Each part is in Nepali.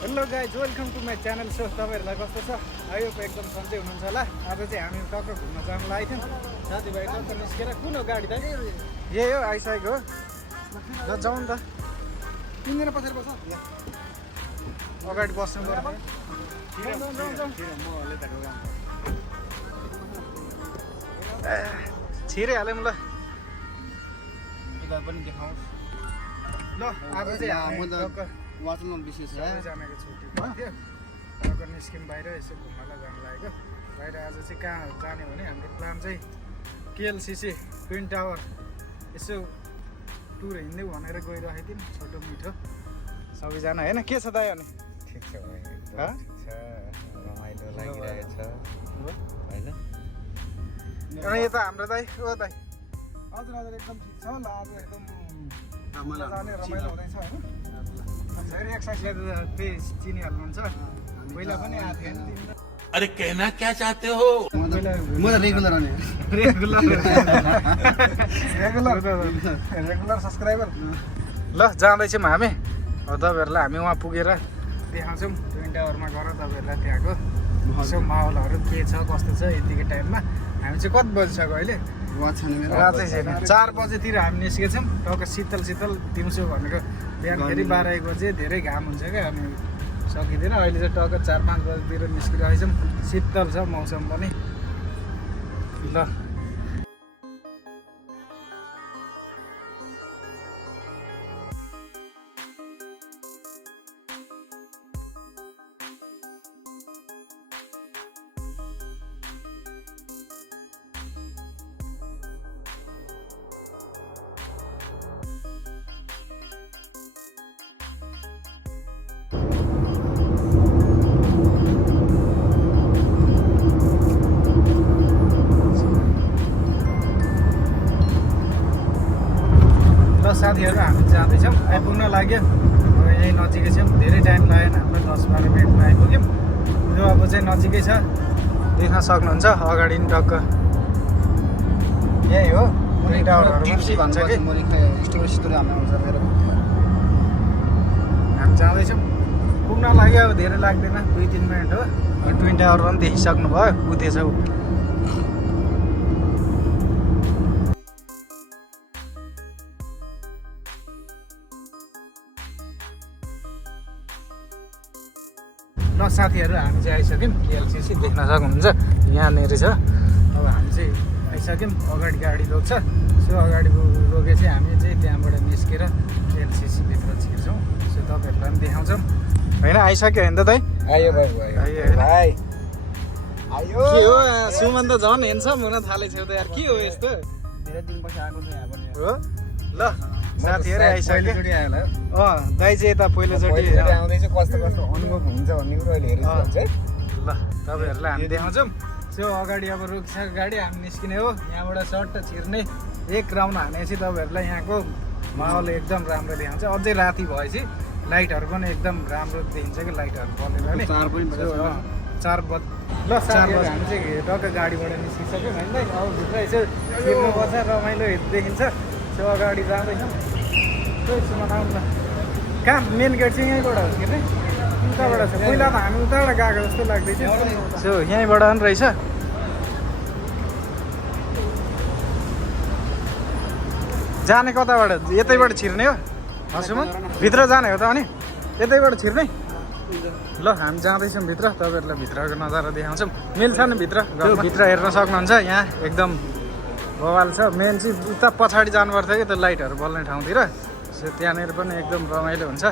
Hello guys welcome to my channel. So तपाईँहरूलाई कस्तो छ? आयो एकदम सन्चै हुनुहुन्छ होला। आज चाहिँ हामी टक्क घुम्न जानु लागेको थियौँ साथीभाइ टक्क निस्केर। कुन हो गाडी त? यही हो, आइसकेको हो। ल जाउँ नि त। तिनजना पछाडि बस्छ अगाडि बस्नु पर्छ। छिरिहाल्यौँ ल। यता पनि देखाउँछ। ल आज चाहिँ हामी टक्क वाचन विशेष है। सबैजनाको छुट्टी थियो। टक्क निस्क्यौँ बाहिर, यसो घुम्नलाई जानु लागेको। बाहिर आज चाहिँ कहाँ जाने भने हाम्रो प्लान चाहिँ केएलसिसी ट्विन टावर यसो टुर हिँड्दै भनेर गइरहेको थियौँ। छोटो मिठो सबैजना होइन। के छ दाइ अनि? ठिक छ भाइ, रमाइलो लागिरहेको छ होइन। अनि यता हाम्रो दाइ ओ दाइ हजुर हजुर एकदम ठिक छ। ल आज एकदम जाने रमाइलो हुँदैछ होइन। फेरि एक्सर्साइज त्यही चिनिहाल्नुहुन्छ। पहिला पनि आएको थिएँ नि तिमीलाई। अरे कहना क्या चाहते हो? म त रेगुलर आउने रेगुलर सब्सक्राइबर। ल जाँदैछौँ हामी। अब तपाईँहरूलाई हामी वहाँ पुगेर देखाउँछौँ ट्विन टावरमा गएर तपाईँहरूलाई त्यहाँको यसो माहौलहरू के छ कस्तो छ। यतिकै टाइममा हामी चाहिँ कति बजिसक्यो अहिले? रातै छैन। 4 बजेतिर हामी निस्केछौँ। टक्क शीतल शीतल दिउँसो भनेको बिहान फेरि 12-1 बजे धेरै घाम हुन्छ क्या, अनि सकिँदैन। अहिले चाहिँ टक्क 4-5 बजेतिर निस्किरहेछौँ। शीतल छ मौसम पनि। ल साथीहरू हामी जाँदैछौँ। आइपुग्न लाग्यो। अब यहीँ नजिकै छौँ। धेरै टाइम लागेन हामीलाई, 10-12 मिनटमा आइपुग्यौँ। यो अब चाहिँ नजिकै छ, देख्न सक्नुहुन्छ अगाडि नि टक्क यही हो। ट्विन टावरहरू भन्छ कि हामी जाँदैछौँ। पुग्न लाग्यो। अब धेरै लाग्दैन, 2-3 मिनट हो। ट्विन टावर पनि देखिसक्नु भयो, उठेछ ऊ। ल साथीहरू हामी चाहिँ आइसक्यौँ। केएलसिसी देख्न सक्नुहुन्छ यहाँनिर छ। अब हामी चाहिँ आइसक्यौँ। अगाडि गाडी रोक्छ। सो अगाडि रोके चाहिँ हामी चाहिँ त्यहाँबाट निस्केर केएलसिसी भित्र छिर्छौँ। सो तपाईँहरूलाई पनि देखाउँछौँ होइन। आइसक्यो होइन त दाइ? आयो भाइ भाइ आयो। के हो सुमन त झन् हेर्छ हुन थालेछौ त यार। के हो यस्तो? धेरै दिनपछि आएको छु यहाँ पनि हो। ल साथीहरू आइसक्यो। आइसक्यो। दाइ चाहिँ यता पहिलोचोटि आउँदैछ, कस्तो कस्तो अनुभव हुन्छ भन्ने कुरो अहिले हेरिरहेको छ। ल तपाईँहरूलाई हामी देखाउँछौँ। सो अगाडि अब रोकिसक्यो गाडी, हामी निस्किने हो। यहाँबाट सर्ट छिर्ने, एक राउन्ड हानेपछि तपाईँहरूलाई यहाँको माहौल एकदम राम्रो देखाउँछ। अझै राति भएपछि लाइटहरू पनि एकदम राम्रो देखिन्छ कि लाइटहरू बलेर नि। 4 बजे ल 4 बजे हामी चाहिँ टक्क गाडीबाट निस्किसक्यौँ होइन। अब भित्र यसो छिर्नुपर्छ, रमाइलो देखिन्छ। सो अगाडि जाँदैछौँ। सुमन आउनु न। कहाँ मेन गेट चाहिँ यहीँबाट हो कि नै? उताबाट छ। पहिला त हामी उताबाट गएको जस्तो लाग्दैछ। सो यहीँबाट पनि रहेछ। जाने कताबाट? यतैबाट छिर्ने हो सुमन? भित्र जाने हो त अनि यतैबाट छिर्ने? ल हामी जाँदैछौँ भित्र। तपाईँहरूलाई भित्रको नजारा देखाउँछौँ। मिल्छ नि भित्र? भित्र हेर्न सक्नुहुन्छ। यहाँ एकदम बवाल छ। मेन चाहिँ उता पछाडि जानुपर्छ कि त्यो लाइटहरू बल्ने ठाउँतिर। सो त्यहाँनिर पनि एकदम रमाइलो हुन्छ,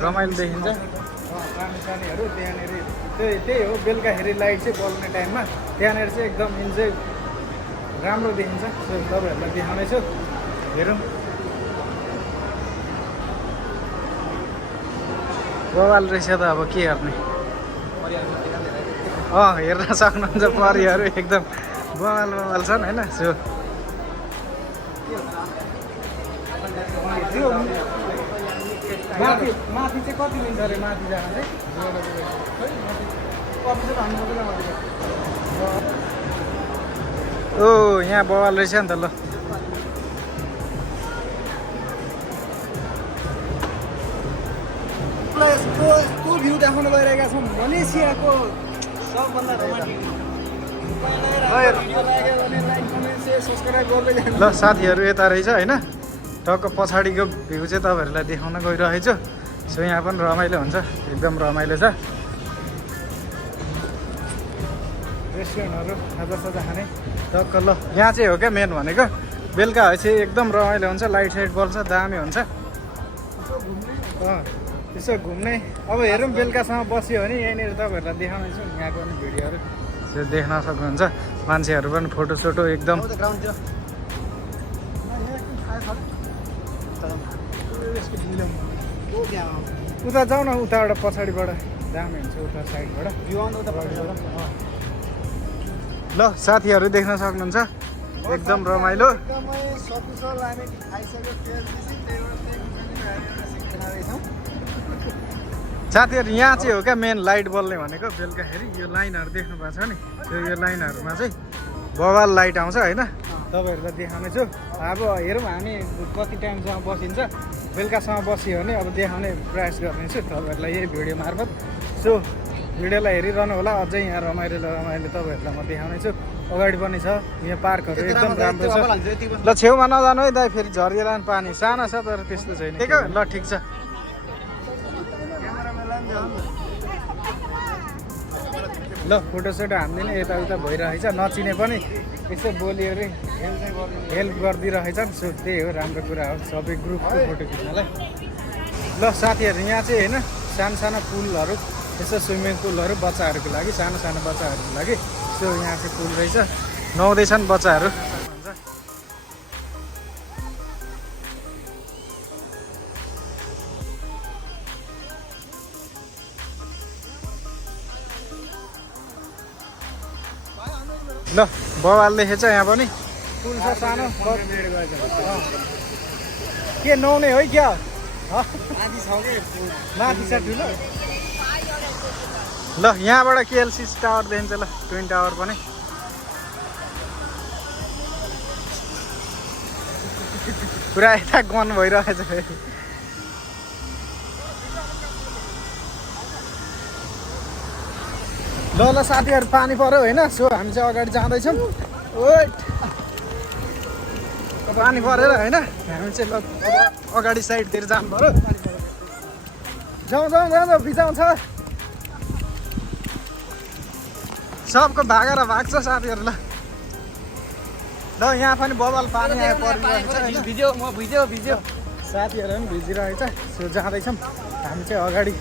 रमाइलो देखिन्छ। पानीहरू त्यहाँनिर त्यही हो। बेलुकाखेरि लाइट चाहिँ बल्ने टाइममा त्यहाँनिर चाहिँ एकदम इन्जोय राम्रो देखिन्छ। सो तपाईँहरूलाई देखाउनेछु, हेरौँ। बवाल रहेछ त। अब के गर्ने? हेर्न सक्नुहुन्छ परिहरू एकदम बवाल बवाल छन् होइन। सो माथि चाहिँ कति लिन्छ अरे? माथि जान चाहिँ ओ यहाँ बवाल रहेछ नि त। ल स्कुल भ्यू देखाउन गइरहेका छौँ मलेसियाको सबभन्दा रोमान्टिक। ल साथीहरू यता रहेछ होइन, टक्क पछाडिको भ्यू चाहिँ तपाईँहरूलाई देखाउन गइरहेको छु। सो यहाँ पनि रमाइलो हुन्छ, एकदम रमाइलो छ। रेस्टुरेन्टहरू खाजासाजा खाने टक्क। ल यहाँ चाहिँ हो क्या मेन भनेको, बेलुका भएपछि एकदम रमाइलो हुन्छ, लाइट साइट बल्छ, दामी हुन्छ। यसो घुम्ने अब हेरौँ, बेलुकासम्म बस्यो भने यहीँनिर तपाईँहरूलाई देखाउने छु यहाँको पनि भिडियोहरू देख्न सक्नुहुन्छ। मान्छेहरू पनि फोटोसोटो एकदम उता जाउँ न, उताबाट पछाडिबाट दामी हुन्छ, उता साइडबाट। ल साथीहरू देख्न सक्नुहुन्छ, एकदम रमाइलो। साथीहरू यहाँ चाहिँ हो क्या मेन लाइट बल्ने भनेको, बेलुकाखेरि यो लाइनहरू देख्नु भएको छ नि, यो लाइनहरूमा चाहिँ बवाल लाइट आउँछ होइन, तपाईँहरूलाई देखाउने छु। अब हेरौँ हामी कति टाइमसम्म बसिन्छ, बेलुकासम्म बस्यो भने अब देखाउने प्रयास गर्नेछु तपाईँहरूलाई यही भिडियो मार्फत। सो भिडियोलाई हेरिरहनु होला, अझै यहाँ रमाइलो तपाईँहरूलाई म देखाउने छु। अगाडि पनि छ यहाँ पार्कहरू एकदम राम्रो छ। ल छेउमा नजानु है दाइ, फेरि झरिएर पानी सानो छ तर त्यस्तो छैन। ल ठिक छ। ल फोटोसोटो हान्दिने यताउता भइरहेछ, नचिने पनि यसो बोलीहरू हेल्प गरिदिइरहेछन्। सो त्यही हो, राम्रो कुरा हो सबै ग्रुपको फोटो खिच्नलाई। ल साथीहरू यहाँ चाहिँ होइन सानो सानो पुलहरू, यसो स्विमिङ पुलहरू बच्चाहरूको लागि, सानो सानो बच्चाहरूको लागि। सो यहाँ चाहिँ पुल रहेछ, नुहाउँदैछन् बच्चाहरू। ल बवाल देखेछ यहाँ पनि, पुल छ सानो। के नुहाउने हो क्या? माथि छ ठुलो। ल यहाँबाट केएलसी टावर देखिन्छ, ल ट्विन टावर पनि। पुरा यता गन भइरहेछ। ल साथीहरू पानी पऱ्यो होइन, सो हामी चाहिँ अगाडि जाँदैछौँ। वेट पानी परेर होइन हामी चाहिँ ल अगाडि साइडतिर जानु पऱ्यो। जाउँ भिजाउँछ सबको भागेर भाग्छ साथीहरू। ल यहाँ पनि बबाल पानी आयो परिरहेछ, साथीहरू पनि भिजिरहेछ। सो जाँदैछौँ हामी चाहिँ अगाडि,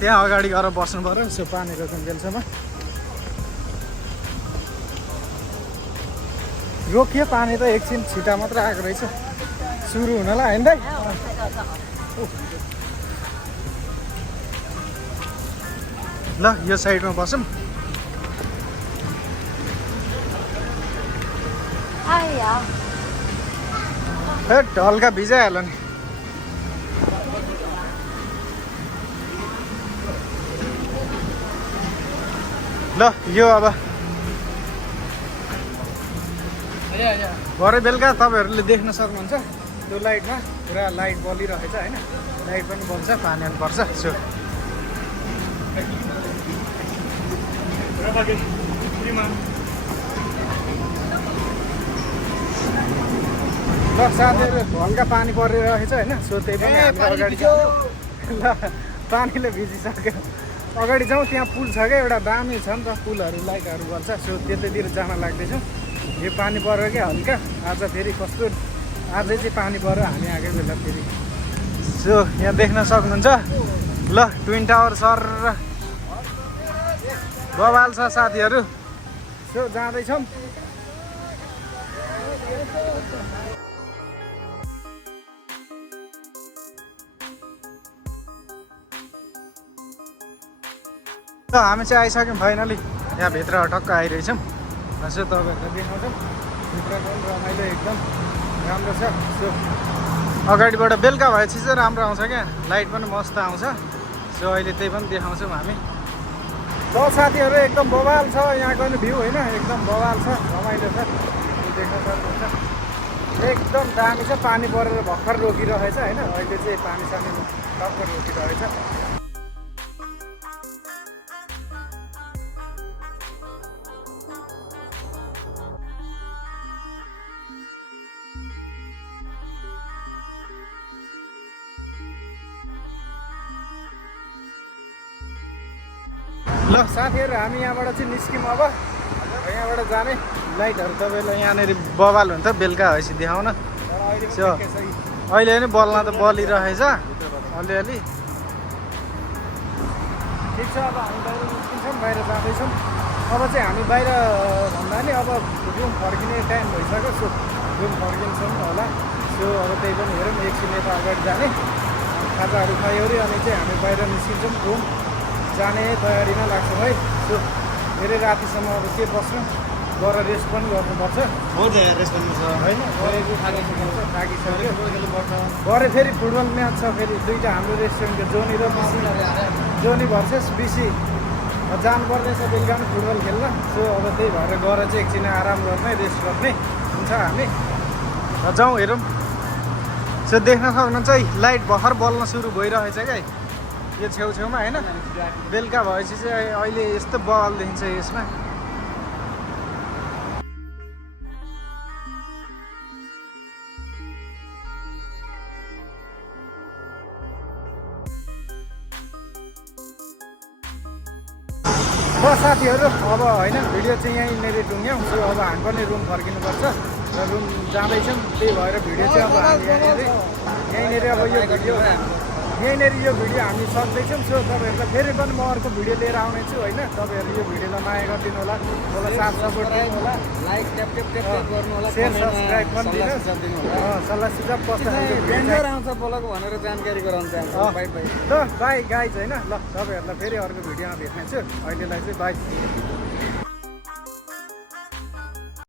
त्यहाँ अगाडि गएर बस्नु पऱ्यो। सो पानी रोक्नुजेलसम्म रोकियो पानी त एकछिन छिटा मात्र आएको रहेछ, सुरु हुनला होइन दाइ। ल यो साइडमा बसौँ। हल्का भिजाइहाल्यो नि। ल यो अब भरे बेलुका तपाईँहरूले देख्न सक्नुहुन्छ, त्यो लाइटमा पुरा लाइट बलिरहेछ होइन, लाइट पनि बल्छ, पानी पनि पर्छ। सो ल साथीहरू हल्का पानी परिरहेछ होइन, सो त्यही पनि हामी अगाडि जाउँ। ल पानीले भिजिसक्यो, अगाडि जाउँ। त्यहाँ पुल छ क्या एउटा, दामी छ नि त पुलहरू, लाइटहरू बल्छ। सो त्यतैतिर जान लाग्दैछौँ। यो पानी पऱ्यो क्या हल्का, आज फेरि कस्तो आजै चाहिँ पानी पऱ्यो हामी आएकै बेला फेरि। सो यहाँ देख्न सक्नुहुन्छ, ल ट्विन टावर सर बवाल छ साथीहरू। सो जाँदैछौँ। ल हामी चाहिँ आइसक्यौँ फाइनली, यहाँ भित्र टक्क आइरहेछौँ। सो तपाईँहरूलाई देखाउँछौँ, भित्रको पनि रमाइलो एकदम राम्रो छ। सो अगाडिबाट बेलुका भएपछि चाहिँ राम्रो आउँछ क्या, लाइट पनि मस्त आउँछ। सो अहिले त्यही पनि देखाउँछौँ हामी। ल साथीहरू एकदम बवाल छ यहाँको पनि भ्यू होइन, एकदम बवाल छ, रमाइलो छ, देख्न सक्नुहुन्छ। एकदम दामी छ, पानी परेर भर्खर रोकिरहेछ होइन, अहिले चाहिँ पानी सानी टक्क रोकिरहेछ। ल साथीहरू हामी यहाँबाट चाहिँ निस्क्यौँ अब यहाँबाट जाने लाइटहरू तपाईँलाई यहाँनिर बवाल हुन्छ बेलुका भएपछि देखाउन अहिले नै बल्न त बलिरहेछ अलिअलि ठिक छ अब हामी बाहिर निस्किन्छौँ बाहिर जाँदैछौँ अब चाहिँ हामी बाहिर भन्दा नि अब रुम फर्किने टाइम भइसक्यो सो रुम फर्किन्छौँ होला सो अब त्यही पनि हेरौँ एकछिन यता अगाडि जाने खाजाहरू खायोरी अनि चाहिँ हामी बाहिर निस्किन्छौँ रुम जाने तयारीमा लाग्छौँ है सो धेरै रातिसम्म अब के बस्नु गएर रेस्ट पनि गर्नुपर्छ होइन थाकिसक्यो भरे फेरि फुटबल म्याच छ फेरि दुईवटा हाम्रो रेस्टुरेन्टको जोनी र जोनी भर्सेस बिसी जानुपर्दैछ बेलुका पनि फुटबल खेल्न सो अब त्यही भएर गएर चाहिँ एकछिन आराम गर्ने रेस्ट गर्ने हुन्छ हामी र जाउँ हेरौँ सो देख्न सक्नुहुन्छ है लाइट भर्खर बल्न सुरु भइरहेछ क्या यो छेउछेउमा होइन बेलुका भएपछि चाहिँ अहिले यस्तो बल देखिन्छ यसमा ल साथीहरू अब होइन भिडियो चाहिँ यहीँनिर टुङ्ग्यौँ सो अब हामी पनि रुम फर्किनुपर्छ र रुम जाँदैछौँ त्यही भएर भिडियो चाहिँ अब हामी यहीँनिर अब यहीँनिर यो भिडियो हामी सक्दैछौँ सो तपाईँहरूलाई फेरि पनि म अर्को भिडियो लिएर आउनेछु होइन तपाईँहरू यो भिडियोलाई माया गरिदिनु होला मलाई साथ सपोर्ट दिनु होला लाइक ट्याप गर्नु होला सेयर सब्सक्राइब पनि दिनुहोस् सल्लाह सुझाव कस्तो आउँछ बोलाएको भनेर जानकारी गराउनु चाहन्छु बाई बाई ल बाई गाइज होइन ल तपाईँहरूलाई फेरि अर्को भिडियोमा भेट्नेछु अहिलेलाई चाहिँ बाई